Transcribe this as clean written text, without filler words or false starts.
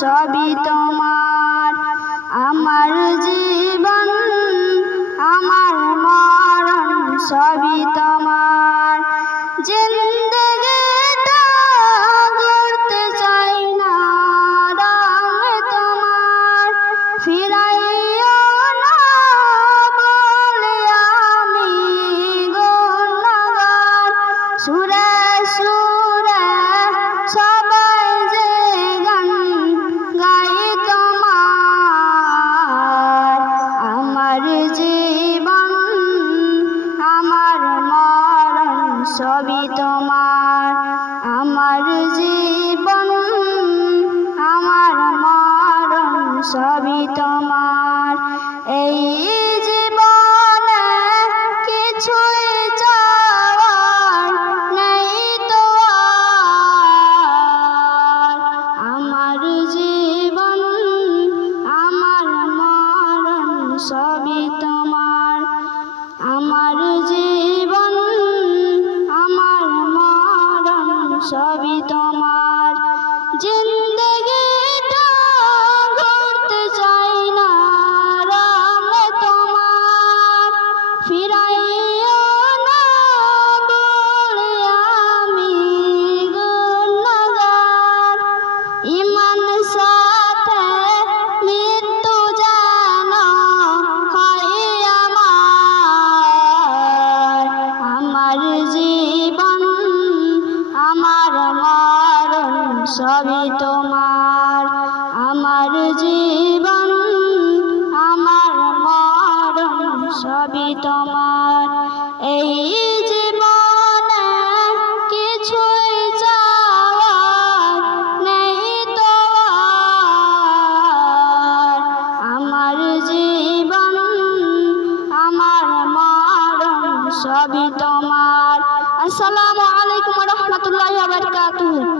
সবই তোমার। আমার জীবন আমার মরণ সবই তোমার। জিন্দেগিটা গড়তে চাই না রঙে তোমার, ফিরাইও না বলে আমি গুণগান। সুরে সুরে সবাই যে গান গাই তোমার। আমার জীবন আমার মরণ সবই তোমার। আমার জীবন আমার মরণ সবই তোমার। এই জীবনে কিছুই চাওয়ার নেই তো আর। আমার জীবন আমার মরণ সবই তোমার। আমার জীবন আমার মরণ সবই তোমার। জিন্দেগিটা গড়তে চাই না রঙে তোমার, ফিরাইও না বলে আমি গুণগান। ইমান সাথে মৃত্যু যেন হয় আমার। আমার জীবন আমার মরণ সবই তোমার। আমার জীবন আমার মরণ সবই তোমার। এই জীবনে কিছুই চাওয়ার নেই তো আর। আমার জীবন আমার মরণ সবই তোমার। আসসালামু আলাইকুম ওয়া রাহমাতুল্লাহি ওয়া বারাকাতুহু।